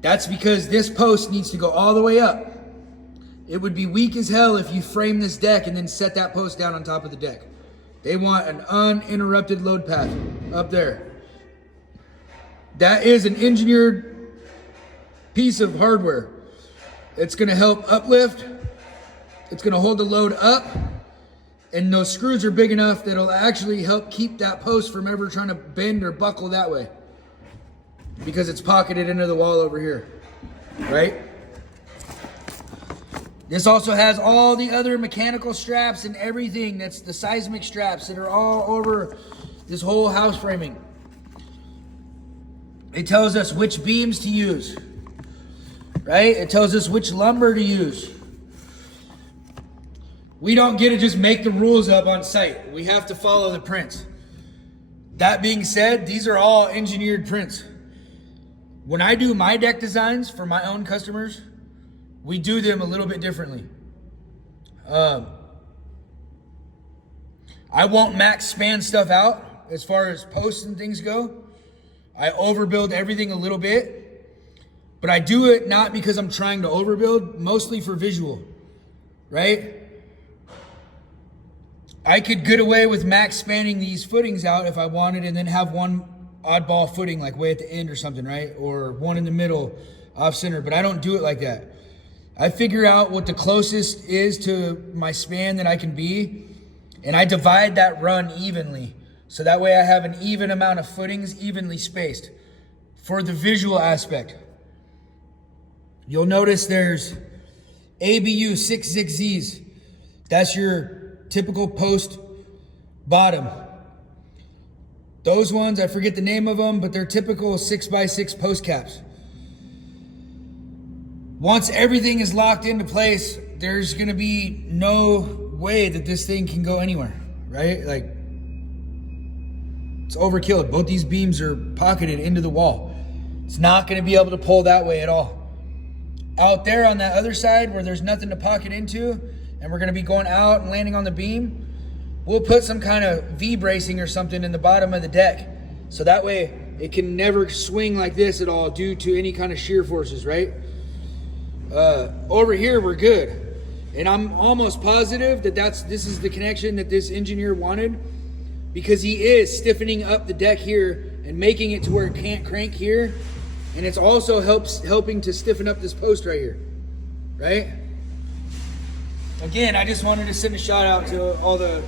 That's because this post needs to go all the way up. It would be weak as hell if you frame this deck and then set that post down on top of the deck. They want an uninterrupted load path up there. That is an engineered piece of hardware. It's gonna help uplift. It's gonna hold the load up. And those screws are big enough that it'll actually help keep that post from ever trying to bend or buckle that way. Because it's pocketed into the wall over here, right? This also has all the other mechanical straps and everything. That's the seismic straps that are all over this whole house framing. It tells us which beams to use, right? It tells us which lumber to use. We don't get to just make the rules up on site. We have to follow the prints. That being said, these are all engineered prints. When I do my deck designs for my own customers, we do them a little bit differently. I won't max span stuff out as far as posts and things go. I overbuild everything a little bit, but I do it not because I'm trying to overbuild, mostly for visual, right? I could get away with max spanning these footings out if I wanted and then have one oddball footing like way at the end or something, right? Or one in the middle off center, but I don't do it like that. I figure out what the closest is to my span that I can be, and I divide that run evenly. So that way I have an even amount of footings evenly spaced for the visual aspect. You'll notice there's ABU 6/6Zs. That's your typical post bottom. Those ones, I forget the name of them, but they're typical 6x6 post caps. Once everything is locked into place, there's gonna be no way that this thing can go anywhere, right? Like, it's overkill. Both these beams are pocketed into the wall. It's not gonna be able to pull that way at all. Out there on that other side where there's nothing to pocket into, and we're gonna be going out and landing on the beam, we'll put some kind of V-bracing or something in the bottom of the deck. So that way it can never swing like this at all due to any kind of shear forces, right? Over here, we're good. And I'm almost positive that this is the connection that this engineer wanted, because he is stiffening up the deck here and making it to where it can't crank here. And it's also helping to stiffen up this post right here, right? Again, I just wanted to send a shout out to all the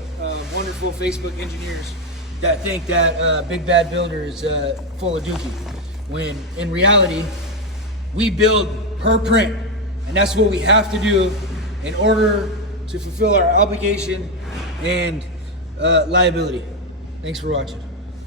wonderful Facebook engineers that think that Big Bad Builder is full of dookie, when in reality, we build per print, and that's what we have to do in order to fulfill our obligation and liability. Thanks for watching.